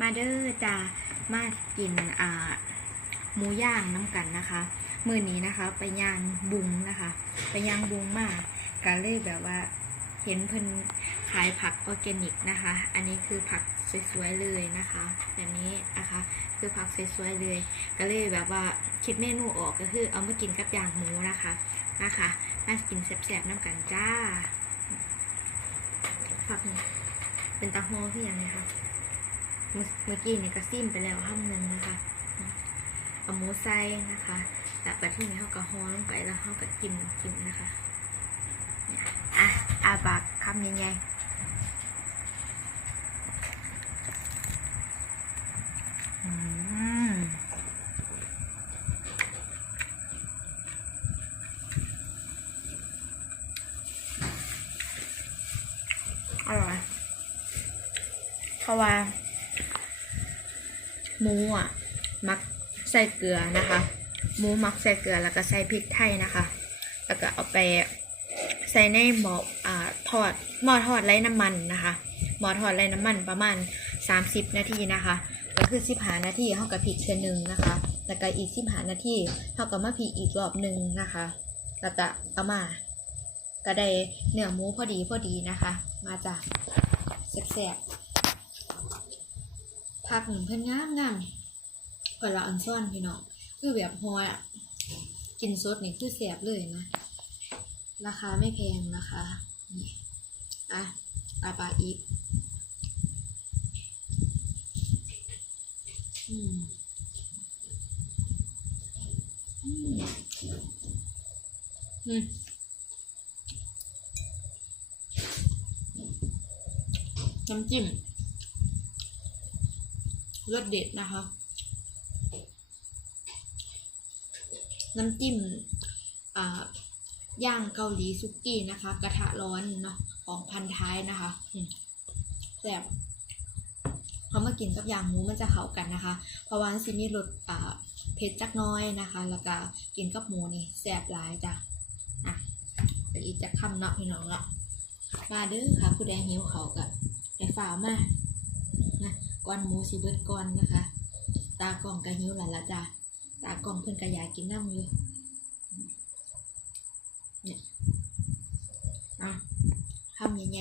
มาเด้อจ้ามากินอ่าหมูย่างน้ำกันนะคะ มือนี้นะคะ ไปย่างบุงนะคะ ไปย่างบุงมากก็เลยแบบว่าเห็นเพิ่นขายผักออร์แกนิกนะคะ อันนี้คือผักสวยๆเลยนะคะ แบบนี้นะคะ คือผักสวยๆเลย ก็เลยแบบว่าคิดเมนูออกก็คือ เอามากินกับย่างหมูนะคะนะคะมากินแซ่บๆน้ำกันจ้าผักเป็นตาโฮที่ยังไงคะ เมื่อกี้เนี่ยก็ซิมไปแล้วห้ามหนึ่งนะคะเอาหมูใส่นะคะแต่ปัจจุบันเขาก็ฮ้อนไปแล้วเขาก็กินกินนะคะเนี่ยอะอาบากคำยังไงอืมอร่อยเพราะว่า หมูอะมักใส่เกลือนะคะหมูมักใส่เกลือแล้วก็ใส่พริกไทยนะคะ แล้วก็เอาไปใส่ในหม้ออ่าทอดหม้อทอดไร้น้ำมันนะคะหม้อทอดไร้น้ำมันประมาณ 30 นาทีนะคะ ก็คือ15นาทีเท่ากับพริกเชือนึงนะคะแล้วก็อีก15นาทีเท่ากับมาพริกอีกรอบหนึ่งนะคะ แล้วก็เอามาก็ได้เนื้อหมูพอดีพอดีนะคะ มาจากแซ่บๆ ผักหนึ่งเพิ่นงามงามก่อนละอันซ่อนพี่น้องคือแบบฮอยอะกินสดนี่คือแซ่บเลยนะ ราคาไม่แพงนะคะอะอาปลาอีกอืมอืมอืมน้ำจิ้ม รสเด็ดนะคะ น้ำจิ้มอ่าย่างเกาหลีซุกี้นะคะ กระทะร้อนเนาะของพันท้ายนะคะอืมแซ่บเขามากินกับย่างหมูมันจะเข้ากันนะคะ เพราะว่าซิมีรสอ่าเผ็ดจักหน้อยนะคะ แล้วก็กินกับหมูนี่แซ่บหลายจ้ะอะเป็นอีกจักคำเนาะพี่น้องเนาะมาเด้อค่ะผู้ใดหิวเขาวกับไปฝ่าวมานะ ก้อนหมูสิเบิดก้อนนะคะ ตากล่องกระหิวหลานละจ้ะตากล่องเพื่อนกระยากินน้ำอยู่เนี่ยอะทำยังไง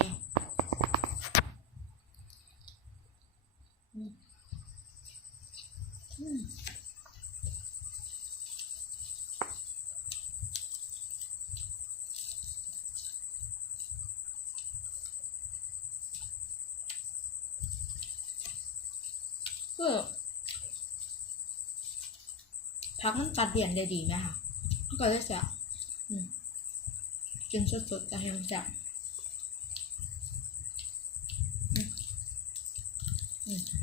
อืม อืมก็พักมันตัดเดี่ยนได้ดีไหมคะมันก็เลยจะกินสดๆแต่ยังจะอืม